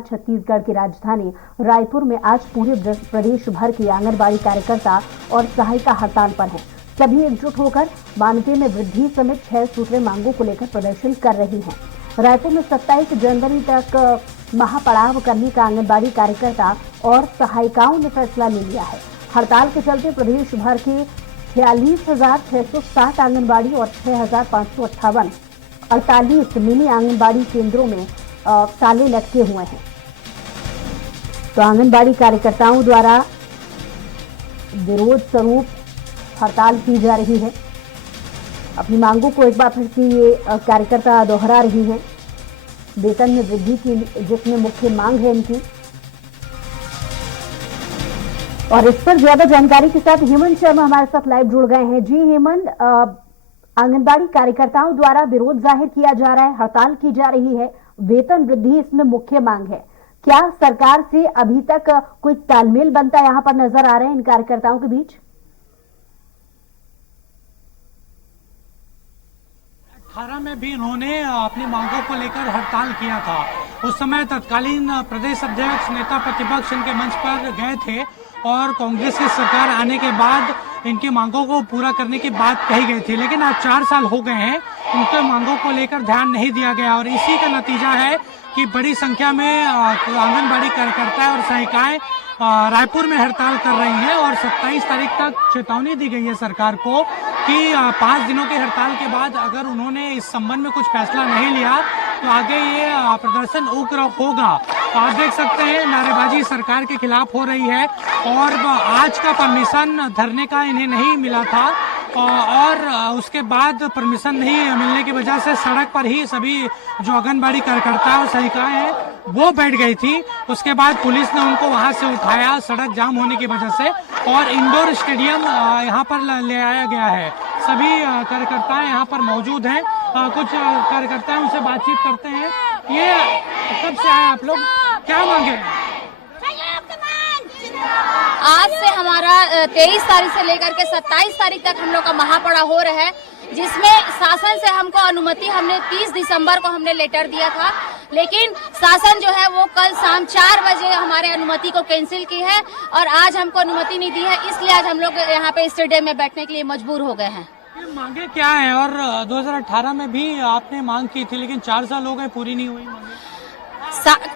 बाद छत्तीसगढ़ की राजधानी रायपुर में आज पूरे प्रदेश भर के आंगनबाड़ी कार्यकर्ता और सहायिका हड़ताल पर हैं। सभी एकजुट होकर मानदेय में वृद्धि समेत 6 सूत्रीय मांगों को लेकर प्रदर्शन कर रही हैं। रायपुर में 27 जनवरी तक महापड़ाव करने का आंगनबाड़ी कार्यकर्ता और सहायिकाओं ने फैसला ले लिया है। हड़ताल के चलते प्रदेश भर के 46,660 आंगनबाड़ी और 6,558 48 मिनी आंगनबाड़ी केंद्रों में ताले लटके हुए हैं। तो आंगनबाड़ी कार्यकर्ताओं द्वारा विरोध स्वरूप हड़ताल की जा रही है। अपनी मांगों को एक बार फिर से ये कार्यकर्ता दोहरा रही हैं। वेतन में वृद्धि की जिसमें मुख्य मांग है इनकी। और इस पर ज्यादा जानकारी के साथ हेमंत शर्मा हमारे साथ लाइव जुड़ गए हैं। जी हेमंत, आंगनबाड़ी कार्यकर्ताओं द्वारा विरोध जाहिर किया जा रहा है, हड़ताल की जा रही है, वेतन वृद्धि इसमें मुख्य मांग है। क्या सरकार से अभी तक कोई तालमेल बनता यहाँ पर नजर आ रहा है इन कार्यकर्ताओं के बीच? 18 में भी इन्होंने अपनी मांगों को लेकर हड़ताल किया था। उस समय तत्कालीन प्रदेश अध्यक्ष नेता प्रतिपक्ष इनके मंच पर गए थे और कांग्रेस की सरकार आने के बाद इनकी मांगों को पूरा करने की बात कही गई थी, लेकिन आज 4 साल हो गए हैं, उनके मांगों को लेकर ध्यान नहीं दिया गया और इसी का नतीजा है कि बड़ी संख्या में आंगनबाड़ी कार्यकर्ता और सहायिकाएं रायपुर में हड़ताल कर रही हैं और 27 तारीख तक चेतावनी दी गई है सरकार को कि 5 दिनों की हड़ताल के बाद अगर उन्होंने इस संबंध में कुछ फैसला नहीं लिया तो आगे ये प्रदर्शन उग्र होगा। आप देख सकते हैं नारेबाजी सरकार के खिलाफ हो रही है और आज का परमिशन धरने का इन्हें नहीं मिला था और उसके बाद परमिशन नहीं मिलने की वजह से सड़क पर ही सभी जो आंगनबाड़ी कार्यकर्ता और सहायिकाएं हैं वो बैठ गई थी। उसके बाद पुलिस ने उनको वहां से उठाया सड़क जाम होने की वजह से और इंडोर स्टेडियम यहाँ पर ले आया गया है। सभी कार्यकर्ता यहाँ पर मौजूद हैं। कुछ कार्यकर्ता उनसे बातचीत करते हैं। ये कब से आए आप लोग, क्या मांगे? आज से हमारा 23 तारीख से लेकर के 27 तारीख तक हम लोग का महापड़ा हो रहा है, जिसमें शासन से हमको अनुमति हमने 30 दिसंबर को हमने लेटर दिया था, लेकिन शासन जो है वो कल शाम 4 बजे हमारे अनुमति को कैंसिल की है और आज हमको अनुमति नहीं दी है। इसलिए आज हम लोग यहाँ पे स्टेडियम में बैठने के लिए मजबूर हो गए हैं। ये मांगे क्या है? और 2018 में भी आपने मांग की थी, लेकिन 4 साल हो गए पूरी नहीं हुई मांगे।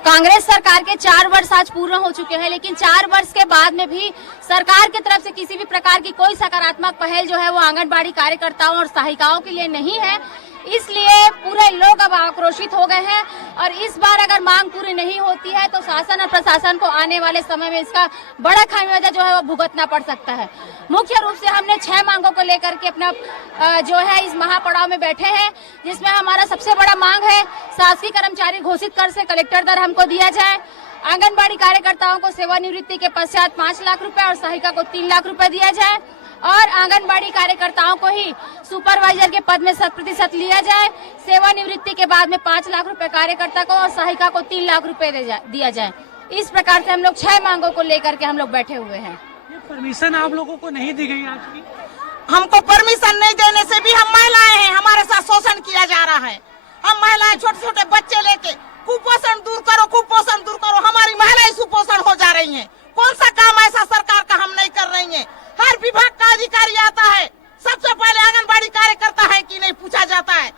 कांग्रेस सरकार के 4 वर्ष आज पूर्ण हो चुके हैं, लेकिन 4 वर्ष के बाद में भी सरकार की तरफ से किसी भी प्रकार की कोई सकारात्मक पहल जो है वो आंगनबाड़ी कार्यकर्ताओं और सहायिकाओं के लिए नहीं है। इसलिए पूरे लोग अब आक्रोशित हो गए हैं और इस बार अगर मांग पूरी नहीं होती है तो शासन और प्रशासन को आने वाले समय में इसका बड़ा खामियाजा जो है वो भुगतना पड़ सकता है। मुख्य रूप से हमने 6 मांगों को लेकर के अपना जो है इस महापड़ाव में बैठे हैं, जिसमें हमारा सबसे बड़ा मांग है शासकीय कर्मचारी घोषित कर से कलेक्टर दर हमको दिया जाए। आंगनबाड़ी कार्यकर्ताओं को सेवानिवृत्ति के पश्चात 5 लाख रुपए और सहायिका को 3 लाख रुपए दिया जाए और आंगनबाड़ी कार्यकर्ताओं को ही सुपरवाइजर के पद में 100% लिया जाए। सेवानिवृत्ति के बाद में 5 लाख रुपए कार्यकर्ता को और सहायिका को 3 लाख रुपए दिया जाए। इस प्रकार से हम लोग 6 मांगों को लेकर के हम लोग बैठे हुए हैं। ये परमिशन आप लोगों को नहीं दी गई आज की? हमको परमिशन नहीं देने से भी हम महिलाएं हैं, हमारे साथ शोषण किया जा रहा है। हम महिलाएं छोटे छोटे बच्चे लेके कुपोषण दूर करो, हमारी महिलाएं सुपोषण हो जा रही हैं। कौन सा काम ऐसा सरकार का हम नहीं कर रही हैं? हर विभाग का अधिकारी आता है, सबसे पहले आंगनबाड़ी कार्यकर्ता है कि नहीं पूछा जाता है।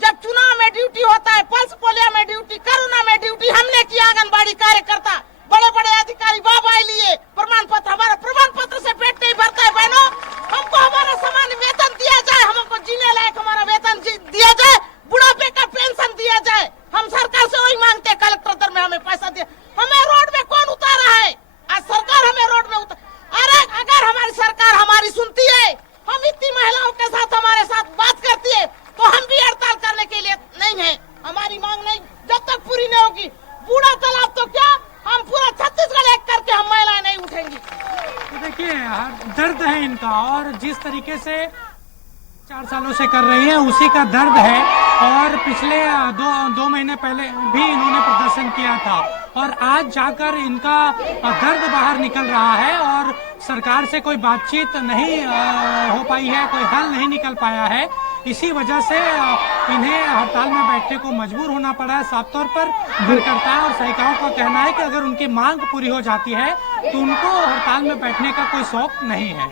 जब चुनाव में ड्यूटी होता है, पल्स पोलियो में ड्यूटी, कोरोना में ड्यूटी हमने किया। आंगनबाड़ी कार्यकर्ता बड़े बड़े अधिकारी वाह लिए प्रमाण पत्र, हमारा प्रमाण पत्र से पेट नहीं भरता है। बहनों, हमको हमारा सामान्य वेतन दिया जाए, हमको जीने लायक हमारा वेतन दिया जाए, बुढ़ापे का पेंशन दिया जाए। हम सरकार से वही मांगते हैं, कलेक्टर दर में हमें पैसा दिया। हमें रोड में कौन उतारा है? आज सरकार हमें रोड में अरे अगर हमारी सरकार हमारी सुनती है, हम इतनी महिलाओं के साथ हमारे साथ बात करती है, तो हम भी हड़ताल करने के लिए नहीं है। हमारी मांग नहीं जब तक पूरी नहीं होगी, बूढ़ा तालाब तो क्या, हम पूरा छत्तीसगढ़ एक करके हम महिलाएं नहीं उठेंगी। तो देखिए दर्द है इनका और जिस तरीके से 4 सालों से कर रही है उसी का दर्द है और पिछले 2 महीने पहले भी इन्होंने प्रदर्शन किया था और आज जाकर इनका दर्द बाहर निकल रहा है और सरकार से कोई बातचीत नहीं हो पाई है, कोई हल नहीं निकल पाया है। इसी वजह से इन्हें हड़ताल में बैठने को मजबूर होना पड़ा है। साफ तौर पर कार्यकर्ताओं और सहायिकाओं का कहना है कि अगर उनकी मांग पूरी हो जाती है तो उनको हड़ताल में बैठने का कोई शौक नहीं है।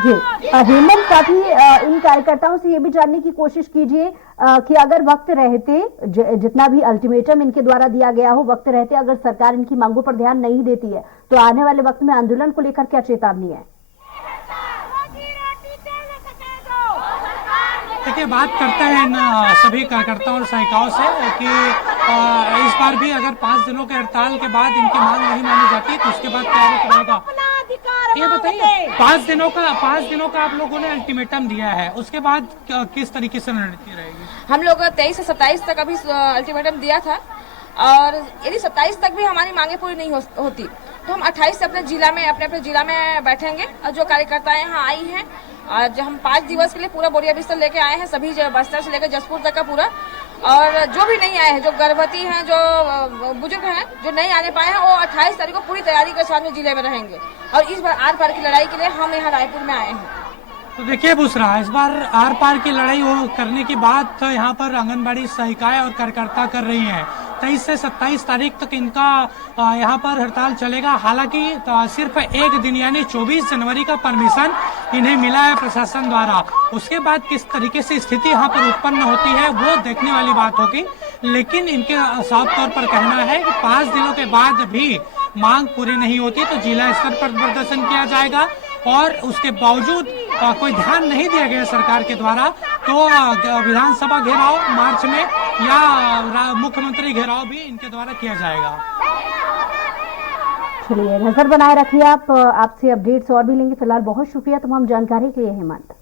जी हेमंत, साथ ही इन कार्यकर्ताओं से ये भी जानने की कोशिश कीजिए कि अगर वक्त रहते जितना भी अल्टीमेटम इनके द्वारा दिया गया हो, वक्त रहते अगर सरकार इनकी मांगों पर ध्यान नहीं देती है तो आने वाले वक्त में आंदोलन को लेकर क्या चेतावनी है? देखिए, बात करते हैं इन सभी कार्यकर्ताओं और सहायिकाओं से कि इस बार भी अगर 5 दिनों के हड़ताल के बाद इनकी मांग नहीं मानी जाती तो उसके बाद क्या रहेगा? ये बताइए, 5 दिनों का आप लोगों ने अल्टीमेटम दिया है, उसके बाद किस तरीके से रणनीति रहेगी? हम लोग 23 से 27 तक अभी अल्टीमेटम दिया था और यदि 27 तक भी हमारी मांगे पूरी नहीं होती तो हम 28 से अपने जिला में बैठेंगे। और जो कार्यकर्ताएं यहाँ आई हैं, आज हम 5 दिवस के लिए पूरा बोरिया बिस्तर लेके आए हैं, सभी बस्तर से लेकर जसपुर तक का पूरा। और जो भी नहीं आए हैं, जो गर्भवती हैं, जो बुजुर्ग हैं, जो नहीं आने पाए हैं, वो 28 तारीख को पूरी तैयारी के साथ में जिले में रहेंगे। और इस बार आर पार की लड़ाई के लिए हम यहाँ रायपुर में आए हैं। तो देखिए बुसरा, इस बार आर पार की लड़ाई करने की बात यहाँ पर आंगनबाड़ी सहायिकाएं और कार्यकर्ता कर रही हैं। 23 से 27 तारीख तक इनका यहाँ पर हड़ताल चलेगा। हालांकि सिर्फ एक दिन यानी 24 जनवरी का परमिशन इन्हें मिला है प्रशासन द्वारा। उसके बाद किस तरीके से स्थिति यहाँ पर उत्पन्न होती है वो देखने वाली बात होगी। लेकिन इनके साफ तौर पर कहना है कि 5 दिनों के बाद भी मांग पूरी नहीं होती तो जिला स्तर पर प्रदर्शन किया जाएगा। और उसके बावजूद कोई ध्यान नहीं दिया गया सरकार के द्वारा तो विधानसभा घेराव मार्च में या मुख्यमंत्री घेराव भी इनके द्वारा किया जाएगा। चलिए, नजर बनाए रखिए आप। आपसे अपडेट्स और भी लेंगे। फिलहाल बहुत शुक्रिया तमाम जानकारी के लिए हेमंत।